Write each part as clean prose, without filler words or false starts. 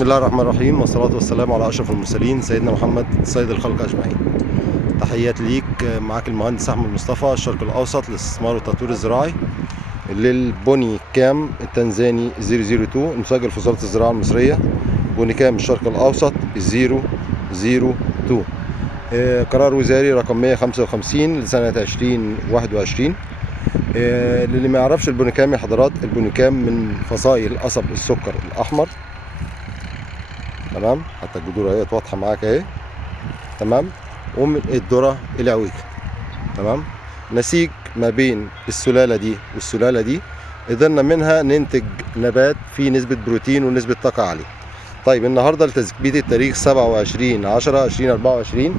بسم الله الرحمن الرحيم، والصلاة والسلام على أشرف المرسلين سيدنا محمد سيد الخلق أجمعين. تحيات ليك، معاك المهندس أحمد مصطفى، الشرق الأوسط للاستثمار والتطوير الزراعي للبني كام التنزاني 002 المسجل في وزارة الزراعة المصرية. بني كام الشرق الأوسط 002. قرار وزاري رقم 155 لسنة 2021. للي ما يعرفش البني كام يا حضرات، البني كام من فصائل قصب السكر الأحمر. تمام، حتى الجذور اهي واضحه معاك اهي. تمام، ومن الذره العويجه. تمام، نسيج ما بين السلاله دي والسلاله دي، قدرنا منها ننتج نبات فيه نسبه بروتين ونسبه طاقه عاليه. طيب النهارده لتثبيت التاريخ 27/10/2024.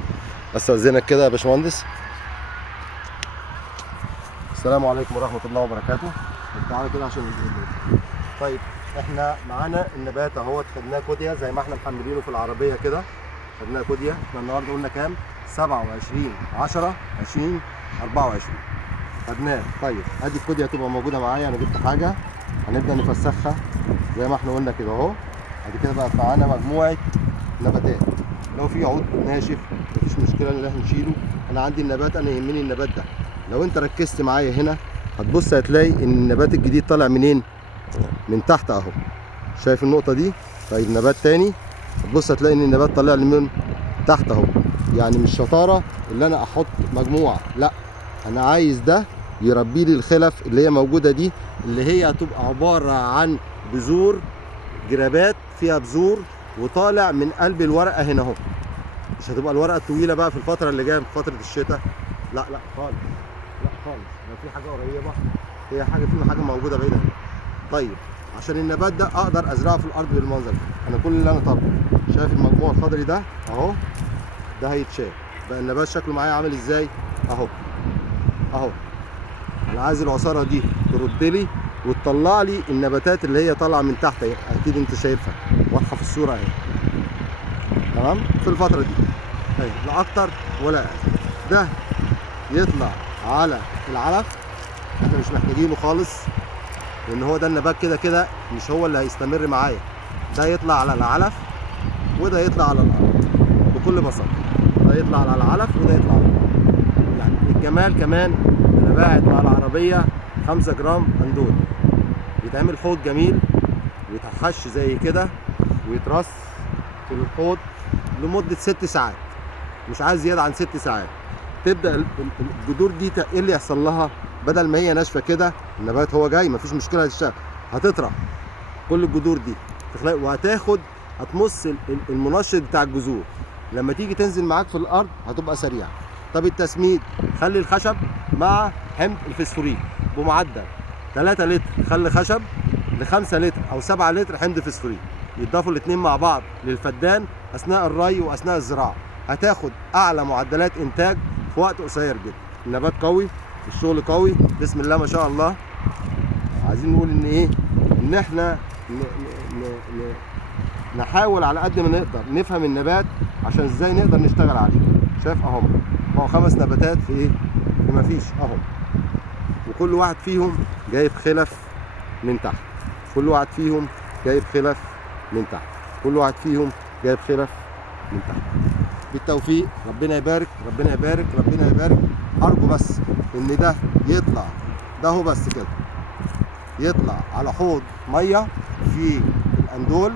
استاذنك كده يا باشمهندس. السلام عليكم ورحمه الله وبركاته. تعالى كده عشان طيب احنا معانا النبات اهوت، خدناه كوديا زي ما احنا محملينه في العربيه كده. خدناه كوديا. احنا النهارده قلنا كام؟ 27/10/2024 خدناه. طيب ادي الكوديا هتبقى موجوده معايا. انا جبت حاجه هنبدا نفسخها زي ما احنا قلنا كده اهو. ادي كده بقى معانا مجموعه نباتات. لو في عود ناشف مفيش مشكله ان احنا نشيله. انا عندي النبات، انا يهمني النبات ده. لو انت ركزت معايا هنا هتبص هتلاقي ان النبات الجديد طالع منين؟ من تحت اهو. شايف النقطة دي؟ طيب نبات تاني هتبص هتلاقي ان النبات طالع لي من تحت اهو. يعني مش شطارة اللي انا احط مجموعة، لا، انا عايز ده يربي لي الخلف اللي هي موجودة دي، اللي هي هتبقى عبارة عن بذور، جرابات فيها بذور وطالع من قلب الورقة هنا اهو. مش هتبقى الورقة الطويلة بقى في الفترة اللي جاية في فترة الشتاء، لا خالص، لا خالص. لو في حاجة قريبة هي حاجة، في حاجة موجودة بعيدة هنا. طيب عشان النبات ده اقدر ازرعه في الارض بالمنظر ده، انا كل اللي انا طالبه شايف المجموع الخضري ده اهو، ده هيتشال. بقى النبات شكله معايا عامل ازاي اهو اهو. انا عايز العصاره دي ترد لي وتطلع لي النباتات اللي هي طالعه من تحت اهي. اكيد انت شايفها واضحه في الصوره اهي. تمام، في الفتره دي اهي، لا اكتر ولا اقل. ده يطلع على العلف، احنا مش محتاجينه خالص، لان هو ده النبات كده كده مش هو اللي هيستمر معايا. ده يطلع على العلف وده يطلع على الارض بكل بساطه. ده يطلع على العلف وده يطلع على الارض. يعني الجمال كمان انا باعت مع العربيه 5 جرام اندول، يتعمل حوض جميل ويتحش زي كده ويترص في الحوض لمده 6 ساعات، مش عايز زياده عن 6 ساعات. تبدا الجذور دي ايه اللي يحصل لها؟ بدل ما هي ناشفه كده، النبات هو جاي مفيش مشكله هتشتغل، هتطرح كل الجذور دي وهتاخد، هتمص المنشط بتاع الجذور. لما تيجي تنزل معاك في الارض هتبقى سريعه. طب التسميد، خلي الخشب مع حمض الفسفوريك بمعدل 3 لتر خل خشب ل5 لتر او 7 لتر حمض فسفوريك، يتضافوا الاثنين مع بعض للفدان اثناء الري واثناء الزراعه. هتاخد اعلى معدلات انتاج في وقت قصير جدا. النبات قوي، الشغل قوي، بسم الله ما شاء الله. عايزين نقول ان ايه؟ ان احنا نحاول على قد ما نقدر نفهم النبات عشان ازاي نقدر نشتغل عليه. شايف اهو 5 نباتات في ايه؟ في مفيش اهو. وكل واحد فيهم جايب خلف من تحت، كل واحد فيهم جايب خلف من تحت، كل واحد فيهم جايب خلف من تحت. بالتوفيق، ربنا يبارك، ربنا يبارك، ربنا يبارك. ارجو بس ان ده يطلع، ده هو بس كده يطلع على حوض ميه في الاندول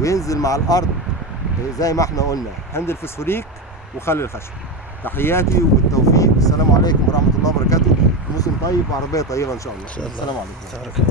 وينزل مع الارض زي ما احنا قلنا حمض الفسفوريك وخل الخشب. تحياتي وبالتوفيق. السلام عليكم ورحمه الله وبركاته. موسم طيب وعربيه طيبه ان شاء الله. السلام عليكم.